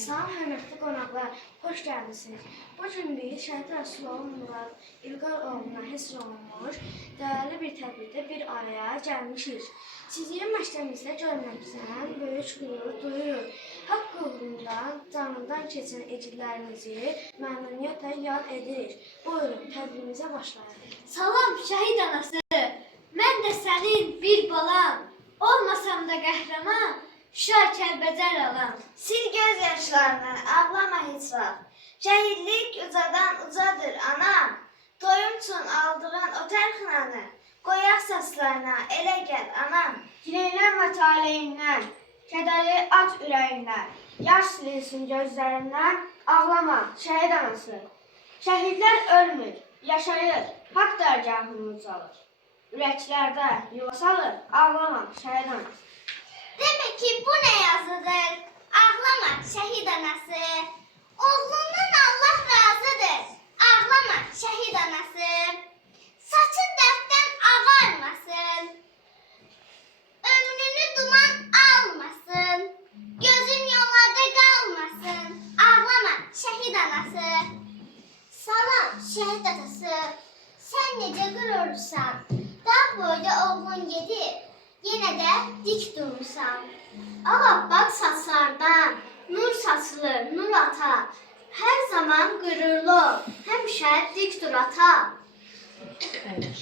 Salam hörmətli qonaqlar, xoş gəlmisiniz. Bu gün biz Şəhid Rəsulullah Murad İlqar oğluna həsr olunmuş dəyərli bir tədbirdə bir araya gəlmişik. Sizin məktəbimizdə görməkdən böyük qürur duyuruq. Haqq uğrundan, canından keçən igidlərinizi məmnuniyyətlə yad edirik. Buyurun, tədbirimizə başlayalım. Salam şəhid anası, mən də sənin bir balan, olmasam da qəhrəman, Şah Kəlbəcər alam. Sil göz yaşlarını, ağlama heç vaxt. Şəhidlik ucadan ucadır ana. Toyum üçün aldığın o tərxinanı, qoyaq səslərinə, elə gəl anam. Gileylənmə taleyindən, kədəri at ürəyindən, yaş silinsin gözlərindən, ağlama şəhid anası. Şəhidlər ölmür, yaşayır, haqq dərgahını ucalır. Ürəklərdə yuva salır, ağlama şəhid anası. Demək ki, bu nə yazıdır? Ağlama şəhid anası. Oğlundan Allah razıdır. Ağlama şəhid anası. Saçın dərddən ağarmasın. Ömrünü duman almasın. Gözün yollarda qalmasın. Ağlama şəhid anası. Salam şəhid atası. Sən necə qürurlusan? Dağ boyda oğlun gedib. Yenə də dik durursan. Ağappaq saçlardan nur saçılır, nur ata. Hər zaman qürurlu, həmişə dik dur ata. Evet.